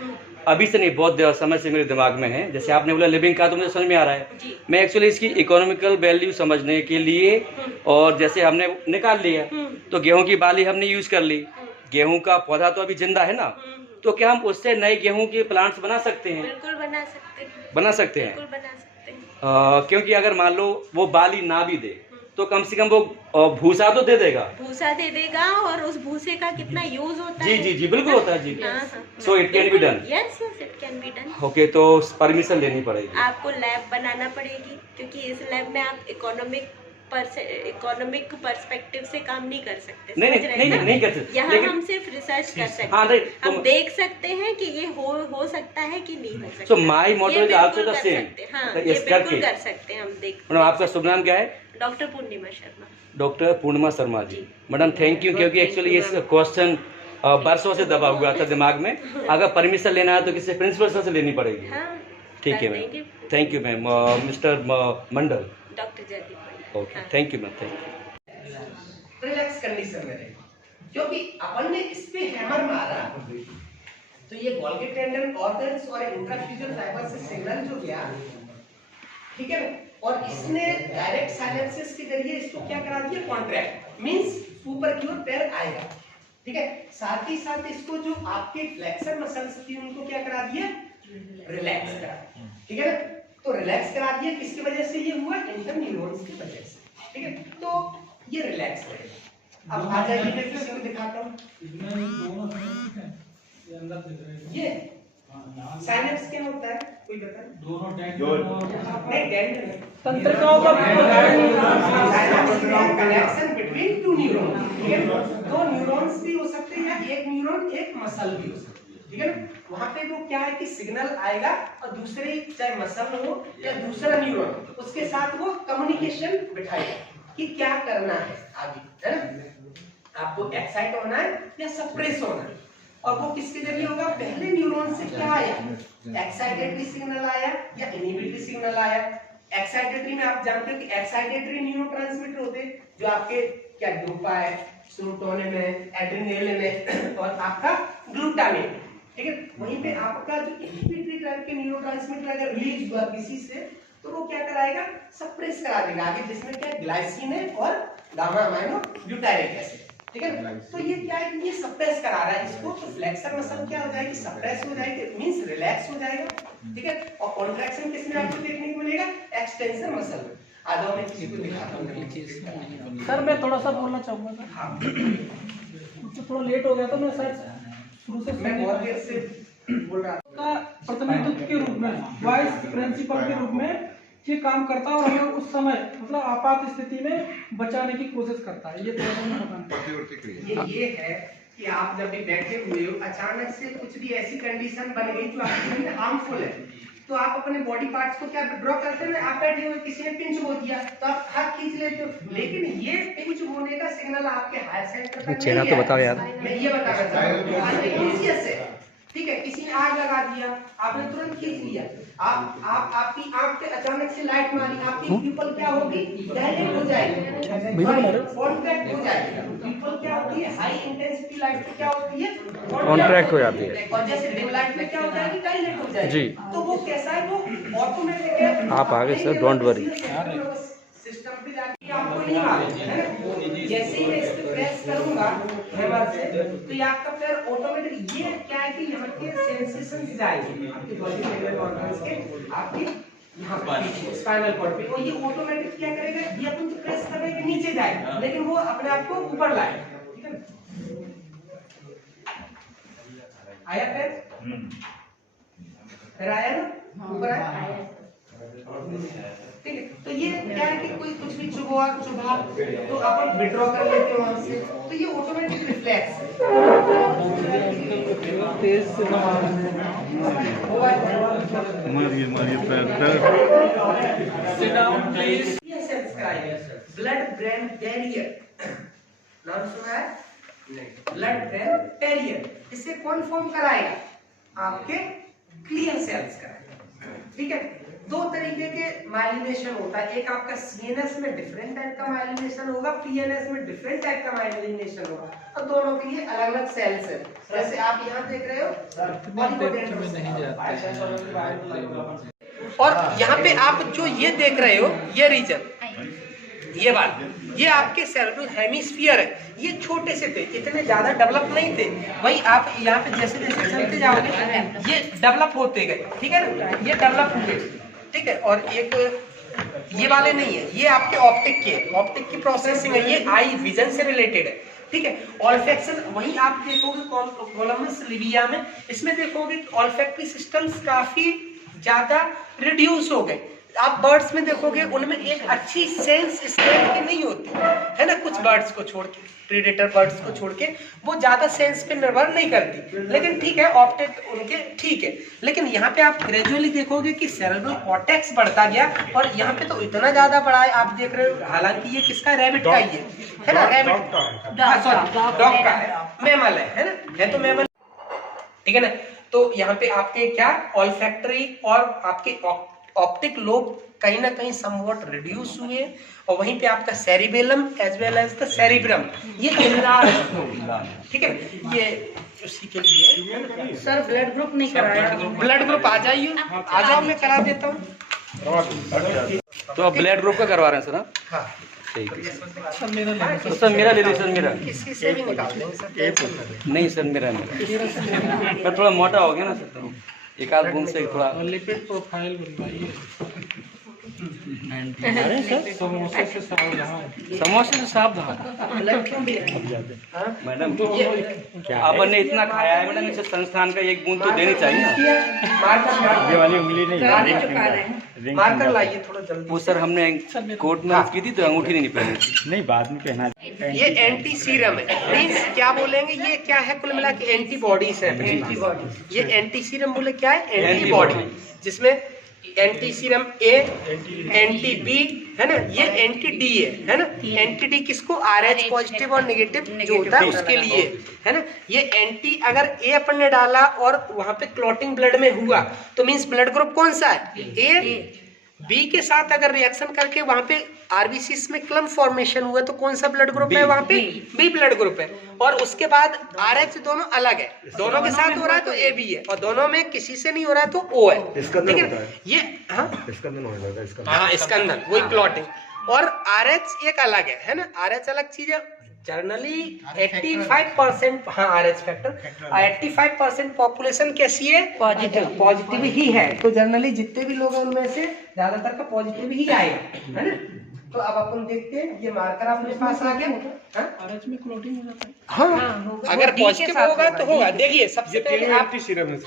अभी से नहीं, बहुत समय से मेरे दिमाग में है। जैसे आपने बोला लिविंग का, तो मुझे समझ में आ रहा है। मैं एक्चुअली इसकी इकोनॉमिकल वैल्यू समझने के लिए, और जैसे हमने निकाल लिया तो गेहूं की बाली हमने यूज कर ली, गेहूं का पौधा तो अभी जिंदा है ना, तो क्या हम उससे नए गेहूं के प्लांट्स बना सकते हैं? बिल्कुल बना सकते हैं, बना सकते हैं। बिल्कुल बना सकते हैं। क्योंकि अगर मान लो वो बाली ना भी दे तो कम से कम वो भूसा तो दे देगा। भूसा दे देगा, और उस भूसे का कितना यूज होता जी है। जी जी, बिल्कुल होता है जी। So it can be done. Yes yes, it can be done. Okay, तो परमिशन लेनी पड़ेगी? आपको लैब बनाना पड़ेगी, क्योंकि इस लैब में आप इकोनॉमिक पर्सपेक्टिव से काम नहीं कर सकते। नहीं कर सकते। यहाँ हम सिर्फ रिसर्च कर सकते हैं। हम देख सकते हैं कि ये हो सकता है कि नहीं हो सकता। So my motto is also the same. हाँ, ये बिल्कुल कर सकते हैं, हम देख। मैडम आपका शुभ नाम क्या है? Doctor Purnima Sharma. Doctor Purnima Sharma ji. Madam thank you, क्योंकि एक्चुअली ये क्वेश्चन बरसों से दबा हुआ था दिमाग में। अगर परमिशन लेना है तो किसी प्रिंसिपल सर से लेनी पड़ेगी। ठीक है ma'am, thank you ma'am. Mister Mandal, doctor Jaydeep. Okay, thank you ma'am, thank you. Relax condition में रहे, क्योंकि अपन ने इस पे हैमर मारा तो ये गोल्गी टेंडन ऑर्गन्स और इंट्राफ्यूजल फाइबर से सिग्नल जो गया, ठीक है ना, और इसने डायरेक्ट साइनेप्सिस के जरिए इसको क्या करा दिया, कॉन्ट्रैक्ट, मींस ऊपर की ओर पैर आएगा। ठीक है। साथ ही साथ इसको जो आपके फ्लेक्सर मसल्स थी उनको क्या करा दिया, रिलैक्स करा, ठीक है ना। तो रिलैक्स करा दिया, किसकी वजह से ये हुआ, इंटरन्यूरॉन्स की वजह से, ठीक है। तो ये रिलैक्स रहेगा। अब आ जाइए मैं किसी को दिखाता हूँ, ये साइनेप्स क्या होता है, कोई बता, दोनों तंत्रिकाओं का कनेक्शन बिटवीन टू न्यूरॉन, ठीक है। दो न्यूरॉन्स भी हो सकते हैं या एक न्यूरॉन एक मसल भी हो सकता है, ठीक है ना। वहां पे वो क्या है कि सिग्नल आएगा और दूसरे चाहे मसल हो या दूसरा न्यूरॉन उसके साथ वो कम्युनिकेशन बिठाएगा कि क्या करना है आगे, है ना। आपको एक्साइट होना है या सप्रेस होना है, और वो किसके जरिए होगा, पहले न्यूरॉन से क्या आया, एक्साइटेटरी सिग्नल आया या इनहिबिटरी सिग्नल आया। एक्साइटेटरी में आप जानते हो कि एक्साइटेटरी न्यूरोट्रांसमीटर होते हैं जो आपके क्या डोपा है, सेरोटोनिन है, एड्रेनालिन है और आपका ग्लूटामेट, ठीक है। वहीं पे आपका जो इनहिबिटरी टाइप के न्यूरोट्रांसमीटर अगर रिलीज हुआ किसी से तो वो क्या कराएगा, सप्रेस करा देगा आगे, जिसमें क्या ग्लाइसिन है और गामा अमाइनो ब्यूटाइरिक एसिड, ठीक है ना। तो ये क्या है कि ये सप्रेस करा रहा है इसको, तो फ्लेक्सर मसल क्या हो जाएगी, सप्रेस हो जाएगी, इट मींस रिलैक्स हो जाएगा, ठीक है। और कॉन्ट्रैक्शन किसमें आपको देखने को मिलेगा, एक्सटेंसर मसल में। आधा मैं किसी को दिखाता हूं सर, मैं थोड़ा सा बोलना चाहूंगा सर। हाँ, मुझे थोड़ा लेट हो गया था, मैं शायद शुरू से मैं बहुत देर से बोल रहा का प्रतिनिधित्व के रूप में, वाइस प्रिंसिपल के रूप में ये काम करता है और हमें उस समय मतलब आपात स्थिति में बचाने की कोशिश करता है। ये थोड़ा सा बताना, ये है कि आप जब भी बैठे हुए हो, अचानक से कुछ भी ऐसी कंडीशन बन गई जो आपके लिए हार्मफुल है, तो आप अपने बॉडी पार्ट्स को क्या विड्रॉ करते हैं, आप बैठे हुए किसी ने पिंच हो दिया तो आप हाथ खींच लेते हो, लेकिन ये पिंच होने का सिग्नल आपके हायर सेंटर तक नहीं है। तो बताओ यार, मैं ये बताना चाहता हूँ, ठीक है, किसी ने आग लगा दिया, आपने तुरंत खींच लिया, आपकी आंख पे अचानक से लाइट मारी, आपकी पीपल क्या होगी, डायलेट हो जाएगी, कॉन्ट्रैक्ट हो जाएगी। पीपल क्या होती है, हाई इंटेंसिटी लाइट पे क्या होती है, कॉन्ट्रैक्ट हो जाती है, और जैसे डिम लाइट में क्या हो जाएगी, डायलेट हो जाएगी जी। तो वो कैसा है, वो ऑटोमेटिक है। आप आगे सर, डोंट वरी। सिस्टम पे जाके आपको नहीं मालूम है ना, जैसे ही मैं इस पे प्रेस करूंगा हैमर से तो ये आपका पैर ऑटोमेटिक, ये क्या है कि यहाँ के सेंसेशंस जाएंगे आपके बॉडी सेंट्रल ऑर्गन्स के, आपके यहाँ पर स्पाइनल कॉर्ड पे, और ये ऑटोमेटिक क्या करेगा, ये अपन प्रेस करेंगे नीचे जाएगा, लेकिन वो अपने आप को ऊपर लाएगा, ठीक है। आया फिर आया ना, ऊपर आया, ठीक है। तो ये क्या है कि कोई कुछ भी चुभा तो अपन विड्रॉ कर लेते हैं वहां से, तो ये ऑटोमेटिक रिफ्लेक्स है। Sit down, please. ये सेंस कराएगा ब्लड ब्रेन बैरियर, नाम सुना है, ब्लड ब्रेन बैरियर, इसे कौन फॉर्म कराएगा, आपके ग्लियल सेल्स कराएगा, ठीक है। दो तरीके के माइलिनेशन होता है, एक आपका सीएनएस में डिफरेंट टाइप का माइलिनेशन होगा, पीएनएस में डिफरेंट टाइप का माइलिनेशन होगा, और दोनों के लिए अलग अलग सेल्स है। जैसे आप यहाँ देख रहे हो, और यहाँ पे आप जो ये देख रहे हो, ये रीजन, ये बात, ये आपके सेरेब्रल हेमिस्फीयर है, ये छोटे से थे, इतने ज्यादा डेवलप नहीं थे, वही आप यहाँ पे जैसे जैसे चलते जाओगे ये डेवलप होते गए, ठीक है ना, ये डेवलप हुए, ठीक है। और एक ये वाले नहीं है, ये आपके ऑप्टिक की प्रोसेसिंग है, ये आई विजन से रिलेटेड है, ठीक है। ऑल्फैक्शन वही आप देखोगे कोलमस लिविया में, इसमें देखोगे ऑल्फैक्टरी सिस्टम्स काफी ज्यादा रिड्यूस हो गए। आप बर्ड्स में देखोगे उनमें एक अच्छी सेंस स्ट्रेंथ की नहीं होती है ना, कुछ बर्ड्स को छोड़ के, प्रीडेटर बर्ड्स को छोड़ के वो ज्यादा सेंस पे निर्भर नहीं करती, लेकिन ठीक है ऑप्टिक उनके ठीक है। लेकिन यहाँ पे आप ग्रेजुअली देखोगे कि सेरेब्रल कॉर्टेक्स बढ़ता गया, और यहाँ पे तो इतना ज्यादा बड़ा है, आप देख रहे हो, हालांकि ये किसका, रैबिट का ही है ना, रैबिट, सॉरी डॉग का है, मैमल है ना, है तो मैमल, ठीक है ना। तो यहाँ पे आपके क्या ऑल्फैक्टरी और आपके ऑप्टिक लोब कहीं ना कहीं समवॉट रिड्यूस हुए, और वहीं पे आपका cerebellum as well as the cerebrum ये इनलार्ज हो गया, ठीक है। ये उसी के लिए सर ब्लड ग्रुप नहीं कराया, ब्लड ग्रुप आ जाइए, आ जाओ, मैं करा देता हूँ। तो आप ब्लड ग्रुप का करवा रहे हैं सर? हाँ, ठीक है सर मेरा ले लो। सर मेरा ले लीजिए सर मेरा। किसी से भी निकाल देंगे सर। नहीं सर मेरा पर थोड़ा मोटा हो गया ना सर, तो एक आध बूंद से थोड़ा। लिपिड प्रोफाइल बनवाइए। अरे सर समोसे से सावधान। समोसे से सावधान मैडम, आपने इतना खाया है मैडम, इसे संस्थान का एक बूंद तो देनी चाहिए ना। ये वाली उंगली नहीं, मार्कर लाइए थोड़ा जल्दी। वो सर हमने कोर्ट में की थी तो अंगूठी नहीं पहनी थी। नहीं बाद में पहना। ये एंटी सीरम है, मीन्स क्या बोलेंगे, ये क्या है, कुल मिला के एंटीबॉडीज है। एंटीबॉडी, ये एंटी सीरम बोले क्या है, एंटीबॉडी, जिसमें एंटी सीरम ए, एंटी बी है ना, ये एंटी डी है ना। एंटी डी किसको, RH पॉजिटिव और नेगेटिव जो होता है उसके लिए है ना। ये एंटी अगर ए अपन ने डाला और वहां पे क्लॉटिंग ब्लड में हुआ तो मीन्स ब्लड ग्रुप कौन सा है, ए। बी के साथ अगर रिएक्शन करके वहां पे आरबीसीस में क्लम फॉर्मेशन हुआ तो कौन सा ब्लड ग्रुप है वहां पे, बी ब्लड ग्रुप है। और उसके बाद RH दोनों अलग है, दोनों के साथ हो रहा है तो ए बी है, और दोनों में किसी से नहीं हो रहा है तो ओ है, ठीक है। ये स्कंदन वही क्लॉटिंग। और RH एक अलग है ना, RH अलग चीज है। जनरली 85% हाँ RH फैक्टर 85% पॉपुलेशन कैसी है, पॉजिटिव ही है। तो जनरली जितने भी लोग हैं उनमें से ज्यादातर का पॉजिटिव ही आएगा, है ना। तो अब अपन देखते हैं, ये मार्कर अपने पास आ गया। RH में क्लोटिंग हो जाता है। हाँ, अगर पॉजिटिव होगा तो होगा। देखिए सबसे पहले आप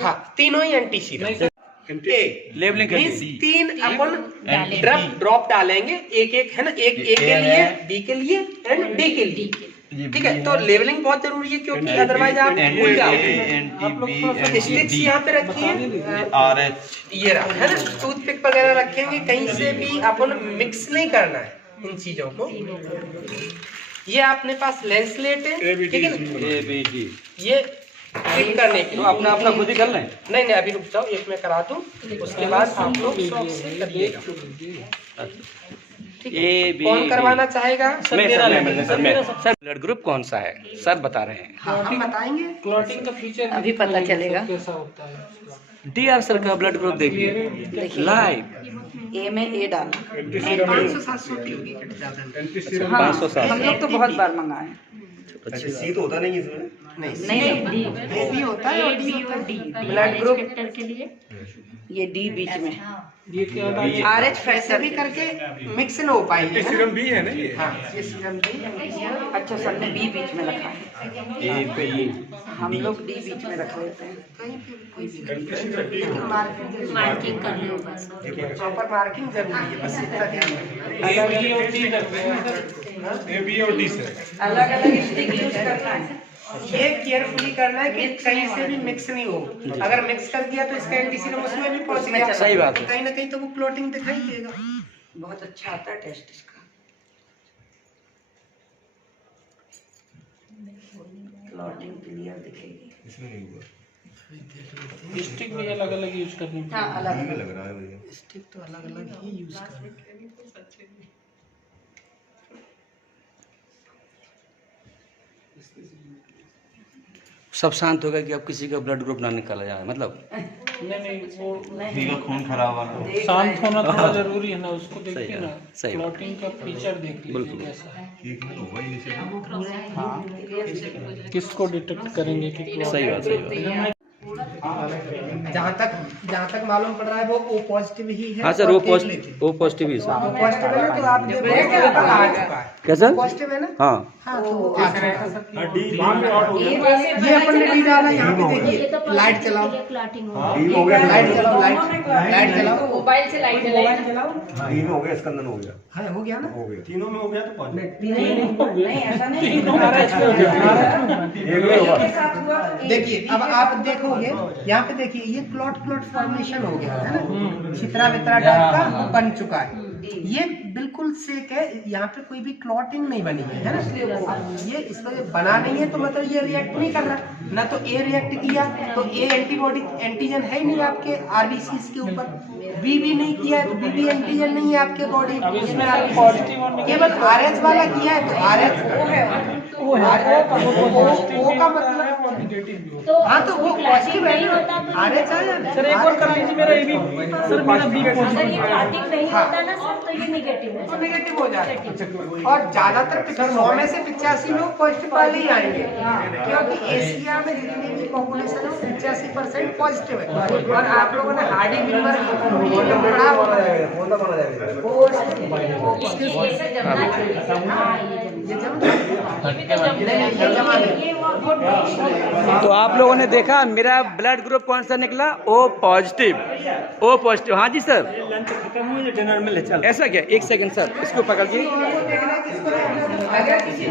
हाँ तीनों ही एंटी सीरम लेबलिंग तीन अपन ड्रॉप डालेंगे, एक एक है ना, एक ए के लिए, बी के लिए एंड डी के लिए, ठीक है। तो लेवलिंग बहुत जरूरी है क्योंकि अदरवाइज आप भूल जाओगे। स्टिक्स यहाँ पे रखी है, ये रहा है ना, टूथपिक वगैरह रखेंगे, कहीं से भी अपन मिक्स नहीं करना है इन चीजों को। ये अपने पास लेंस लेट है, ठीक है, ये फिट करने के लिए अपना अपना खुद ही कर लें। नहीं अभी रुक जाओ, एक मैं करा दूं, उसके बाद आप लोग शौक से करिएगा। कौन करवाना चाहेगा? सर ब्लड ग्रुप कौन सा है सर बता रहे हैं? हाँ हम बताएंगे, क्लॉटिंग का फीचर अभी पता चलेगा कैसा होता है। डी आर सर का ब्लड ग्रुप देखिए लाइव। ए में ए डालना। 500-700 की होगी ज्यादा। हाँ, 500-700 हम लोग तो बहुत बार मंगाए। अच्छा सी तो होता नहीं इसमें, नहीं ए भी होता है और डी होता है। ब्लड ग्रुप के लिए ये डी बीच में, ये क्या डालिए? RH फैक्टर भी करके मिक्स न हो पाएंगे। सीरम भी है ना ये। हाँ ये सीरम भी। अच्छा सबने बी बीच में रखा है, हम लोग डी बीच में रख लेते हैं। कहीं पे कोई मार्किंग कर लो बस, प्रॉपर मार्किंग जरूरी है, बस इतना ध्यान रखिए। ए बी और डी से अलग अलग स्टिक यूज करना है। ये केयरफुली करना है कि कहीं से भी मिक्स नहीं हो। अगर मिक्स कर दिया तो इसका एंटी सीरम उसमें भी पहुंच गया, सही बात है। कहीं ना कहीं तो वो क्लॉटिंग दिखाई देगा। बहुत अच्छा आता है टेस्ट इसका, क्लॉटिंग क्लियर दिखेगी। इसमें नहीं हुआ। स्टिक भी अलग अलग यूज करनी हाँ अलग लग रहा है मुझे। स्टिक तो अलग अलग ही यूज करना। सब शांत हो गया कि अब किसी का ब्लड ग्रुप ना निकाला जाए, मतलब नहीं वो का खून खराब आ रहा है। शांत होना थोड़ा जरूरी है ना, उसको देखिए सही ना, बात, सही बात। क्लॉटिंग का फीचर देख लीजिए बिल्कुल। कैसा है। ठीक है होगा ही नहीं। किसको डिटेक्ट करेंगे कि सही बात सही बात। जहाँ तक मालूम पड़ रहा है वो O पॉजिटिव ही है। हाँ सर, वो पॉजिटिव ही सर। वो पॉजिटिव है ना, तो आप देखो आ चुका है। क्या सर? पॉजिटिव है ना, हाँ हाँ तो वो आ चुका है। ये अपन ने डी डाला, यहाँ पे देखिए लाइट चलाओ, हो गया, लाइट चलाओ, लाइट चलाओ, मोबाइल से लाइट मोबाइल चलाओ। तीन हो गया, स्कंदन हो गया। हाँ हो गया ना, हो गया, तीनों में हो गया तो पाँच। नहीं ऐसा नहीं। एक में होगा। देखिए अब आप देखोगे यहाँ पे, देखिए ये क्लॉट फॉर्मेशन हो गया है ना, छितरा वितरा टाइप का बन चुका है। ये बिल्कुल सेक है, यहाँ पे कोई भी क्लॉटिंग नहीं बनी है ना। ये इस पर बना नहीं है तो मतलब ये रिएक्ट नहीं कर रहा ना, तो ए रिएक्ट किया तो ए एंटीबॉडी एंटीजन है ही नहीं आपके आरबीसीज के ऊपर, बी भी नहीं किया है तो बी भी एंटीजन नहीं है आपके बॉडी इसमें, केवल RH वाला किया है तो RH ओ का मतलब हाँ तो वो पॉजिटिव है ना। RH सर एक और कर लीजिए मेरा ए बी, सर मेरा बी अगर ये क्लॉटिंग नहीं होता ना सर, तो ये नेगेटिव है, तो नेगेटिव हो जाएगा। और ज्यादातर 100 में से 85 लोग पॉजिटिव वाले ही आएंगे, क्योंकि एशिया में जितनी भी पॉपुलेशन है 85% पॉजिटिव है। और आप लोगों ने हार्डी विल्बर पढ़ा होगा, तो आप लोगों ने देखा मेरा ब्लड ग्रुप कौन सा निकला? O positive. O positive. हाँ जी सर, डिनर में ले चल। ऐसा क्या? एक सेकंड सर, इसको पकड़िए।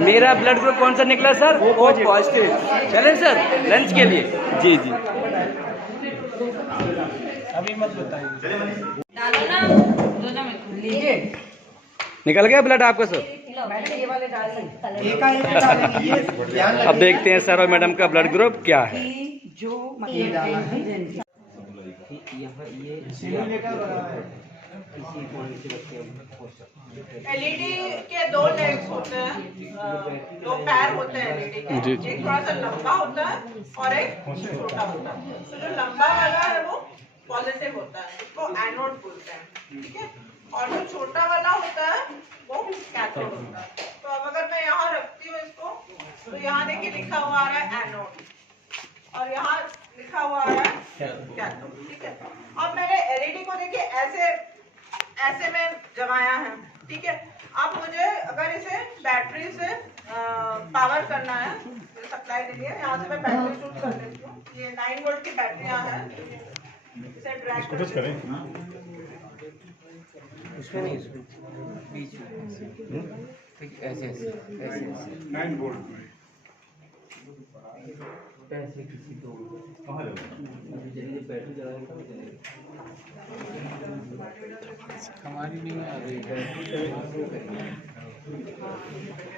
मेरा ब्लड ग्रुप कौन सा निकला सर? O positive. चलें सर लंच के लिए? जी जी। अभी मत बताइए। निकल गया ब्लड आपका सर? अब देखते हैं सर और मैडम का ब्लड ग्रुप क्या है। एलईडी के 2 लेग्स होते हैं, 2 पैर होते हैं एलईडी के। एक थोड़ा सा लंबा होता है और एक छोटा होता है। तो जो लंबा वाला है वो पॉजिटिव होता है, उसको एनोड बोलते हैं, ठीक है। और जो छोटा वाला होता है वो कैथोड होता है। तो अब अगर मैं यहाँ रखती हूँ इसको, तो यहाँ देखिए लिखा हुआ आ रहा है एनोड और यहाँ लिखा हुआ आ रहा है कैथोड, ठीक है। अब मैंने एलईडी को देखिए ऐसे में जमाया है, ठीक है। अब मुझे अगर इसे बैटरी से पावर करना है, सप्लाई के लिए यहाँ से मैं बैटरी शूट कर लेती हूँ। ये 9 वोल्ट की बैटरियाँ हैं, इसे ड्रैग करें इसमें नहीं, इसमें बीच में ऐसे ऐसे 9 वोल्ट में पैसे किसी को कहाँ जल्दी बैटरी चलाएगा हमारी नहीं आ रही।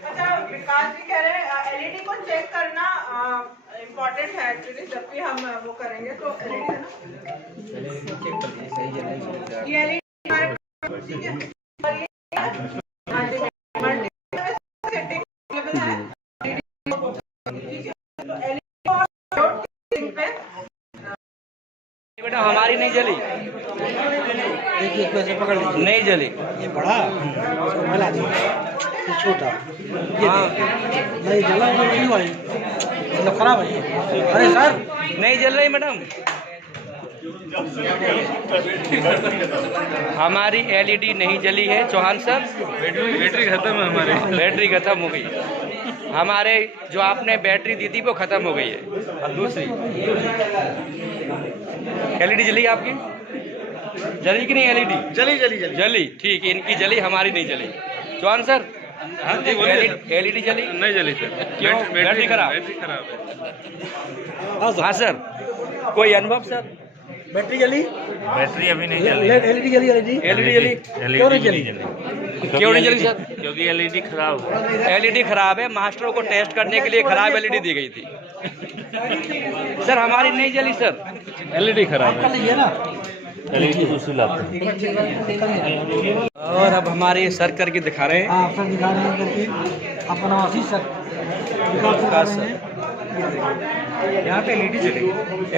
अच्छा, विकास जी कह रहे हैं एलईडी को चेक करना इम्पोर्टेंट है एक्चुअली। जब भी हम वो करेंगे तो एलईडी ये एलईडी ठीक है। और ये सेटिंग लेवल है, ठीक है। तो एलईडी पे बेटा हमारी नहीं जली, देखिए कैसे पकड़ लीजिए। नहीं जली। ये बड़ा मिला दीजिए, ये छोटा। हाँ नहीं जला तो नहीं हुआ, मतलब खराब है। अरे सर नहीं जल रही मैडम। हमारी एलईडी नहीं जली है चौहान सर। बैटरी खत्म है, हमारी बैटरी खत्म हो गई। हमारे जो आपने बैटरी दी थी वो खत्म हो गई है। अब दूसरी एलईडी जली आपकी? जली कि नहीं एलईडी? जली जली जली जली, ठीक है। इनकी जली, हमारी नहीं जली। चौहान सर एलईडी जली? नहीं जली सर। क्यों? बैटरी खराब? बैटरी खराब है। हाँ सर, कोई अनुभव सर? बैटरी जली? बैटरी अभी नहीं जली। एलईडी जली? एलईडी जली? क्यों नहीं जली? क्यों नहीं जली सर? क्योंकि एलईडी खराब है। एलईडी खराब है। मास्टरों को टेस्ट करने के लिए खराब एलईडी दी गई थी। सर हमारी नहीं जली सर, एलईडी खराब है। ये ना एलईडी दूसरी लाते हैं। और अब हमारे सर करके दिखा रहे हैं। हाँ सर दिखा रहे हैं करके अपना ऑफिस सर। यहाँ पे एलईडी जल गई।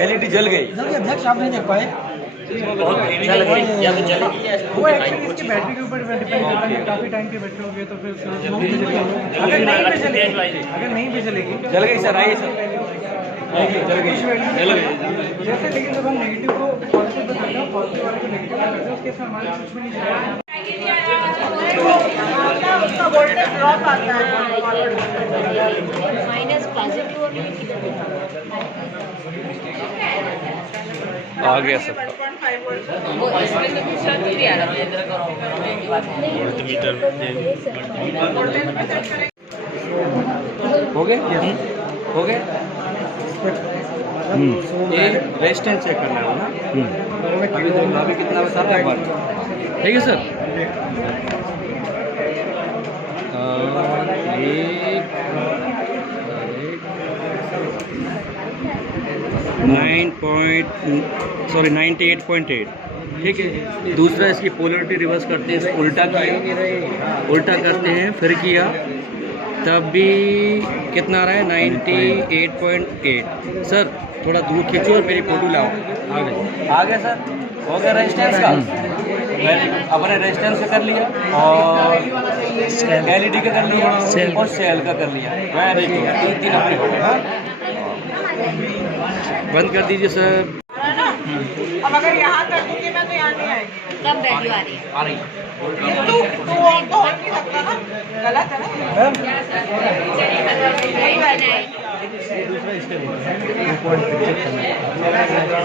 एलईडी जल गई। अध्यक्ष आप नहीं देख पाए? वो एक्चुअली इसकी बैटरी के ऊपर डिपेंड करता है। काफी टाइम की बैटरी होगी तो फिर अगर नहीं भी चलेगी जल गई सर। आइए सर, जल गई जैसे। लेकिन जब हम नेगेटिव को पॉजिटिव पे करते हैं, पॉजिटिव वाले को नेगेटिव पे करते हैं, उसके साथ हमारे कुछ भी नहीं चलेगा। उसका वोल्टेज ड्रॉप आता है माइनस पॉजिटिव और आ गया सर। 1.5 वोल्ट। हो गए? हो गए? ये रेजिस्टेंस चेक करना है ना। अभी तो अभी कितना बता रहा है? ठीक है सर। एक 98.8। ठीक है। दूसरा इसकी पोलरिटी रिवर्स करते हैं, इसको उल्टा किया, उल्टा करते हैं, फिर किया, तब भी कितना आ रहा है? 98.8। सर थोड़ा दूर खींचो और मेरी फोटो लाओ। आ गया सर? हो गया रेजिस्टेंस का? अपने रेजिस्टेंस का कर लिया और LED का कर लिया और सेल का कर लिया। वेरी गुड, 3 अपने हो गए। हाँ? बंद कर दीजिए सर। है ना? अब अगर यहाँ कर दूंगी मैं तो यहाँ नहीं आएगी। कब वैल्यू आ रही है? आ रही ये तू तो हो नहीं सकता ना, गलत है ना। यही वाला है।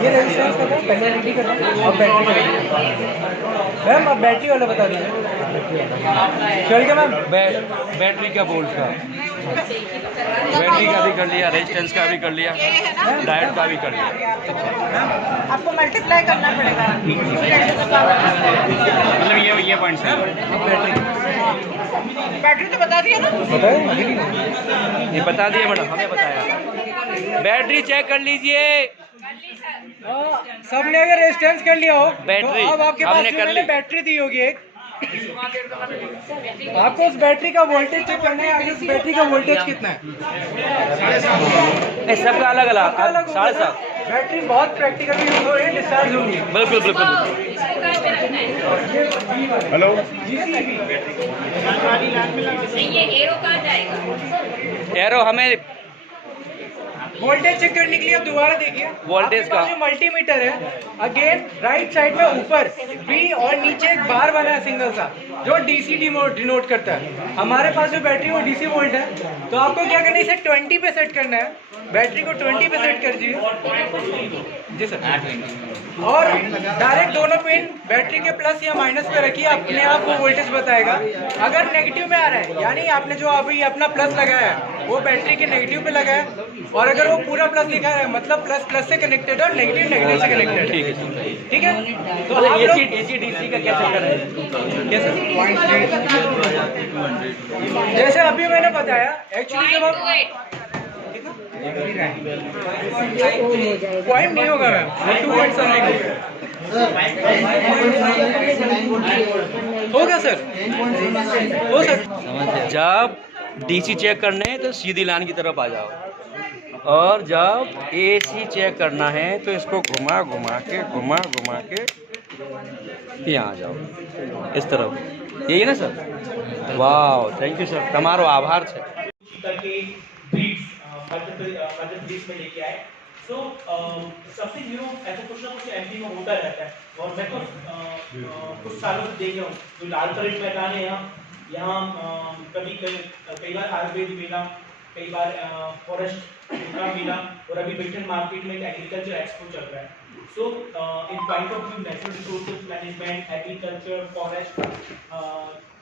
ये रेजिस्टेंस का था, पहले रेडी कर दो। अब बैटरी का मैम, अब बैटरी वाला बता दीजिए। चल के मैम, बैटरी का बोल्ट का, बैटरी का भी कर लिया, रेजिस्टेंस का भी कर लिया, डायोड का भी कर लिया। आपको मल्टीप्लाई करना पड़ेगा। मतलब ये पॉइंट्स है। बैटरी तो बता दिया ना। ये बता दिए मैडम, हमें बताया। बैटरी चेक कर लीजिए। सबने अगर रेजिस्टेंस कर लिया हो बैटरी तो अब आपके पास हमने जो कर मैंने ली। बैटरी दी होगी एक, आपको उस बैटरी का वोल्टेज चेक करना है। आगे उस बैटरी का वोल्टेज कितना है? सबका अलग अलग 7.5। बैटरी बहुत प्रैक्टिकली यूज हो रही है, डिस्चार्ज होगी। बिल्कुल बिल्कुल। हेलो, ये एरो कहाँ जाएगा? एरो हमें वोल्टेज चेक करने के लिए अब दोबारा देखिए। वोल्टेज आपके पास का। जो मल्टीमीटर है, अगेन राइट साइड में ऊपर V और नीचे एक बार बना है सिंगल सा, जो DC डिनोट करता है। हमारे पास जो बैटरी वो DC वोल्ट है, तो आपको क्या करना है, इसे 20 पे सेट करना है। बैटरी को 20 पे सेट कर दीजिए जी सर, और डायरेक्ट दोनों पिन बैटरी के प्लस या माइनस पे रखिए। अपने आप वो वोल्टेज बताएगा। अगर नेगेटिव में आ रहा है, यानी आपने जो अभी अपना प्लस लगाया है वो बैटरी के नेगेटिव पे लगा है, और अगर वो पूरा प्लस लिखा है मतलब प्लस प्लस से कनेक्टेड है और नेगेटिव नेगेटिव से कनेक्टेड है। ठीक है, तो आप लोग AC DC का क्या चक्कर है? कैसे, जैसे अभी मैंने बताया, एक्चुअली जब आप पॉइंट नहीं होगा मैम, 2 पॉइंट समथिंग होगा सर, हो सकता। जब DC चेक करने हैं तो सीधी लाइन की तरफ आ जाओ, और जब AC चेक करना है तो इसको घुमा घुमा के यहाँ आ जाओ, इस तरफ। यही है ना सर? वाह, थैंक यू सर, તમારો આભાર છે। मध्य प्रदेश में लेके आए। सो समथिंग ऐसा कुछ ना कुछ एमपी में होता रहता है, और मैं तो कुछ सालों से देख रहा हूँ। जो लाल परेड मैदान है यहाँ कई बार आयुर्वेद मेला, कई बार फॉरेस्ट मेला, और अभी बिल्टन मार्केट में एक एग्रीकल्चर एक्सपो चल रहा है। So in point of view natural resources management, agriculture, forest,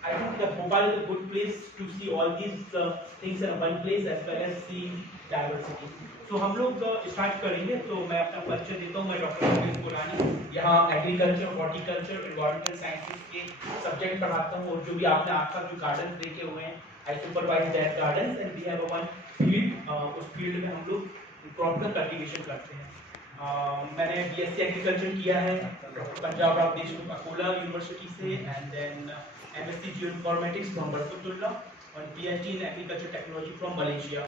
I think that Bhopal is a good place to see all these things in one place as well as seeing diversity. So हम लोग start करेंगे। तो मैं अपना परिचय देता हूँ। मैं डॉक्टर मुकेश गुरानी, यहाँ एग्रीकल्चर, हॉर्टिकल्चर, एनवायरमेंटल साइंसेज के सब्जेक्ट पढ़ाता हूँ। और जो भी आपने आसपास जो गार्डन देखे हुए हैं, I supervise that garden and we have one field. उस फील्ड में हम लोग क्रॉप का कल्टीवेशन करते हैं। मैंने BSc एग्रीकल्चर किया है पंजाब राव देशमुख अकोला यूनिवर्सिटी से, and then MSc geoinformatics from Barkatullah, और PhD in agriculture technology from Malaysia।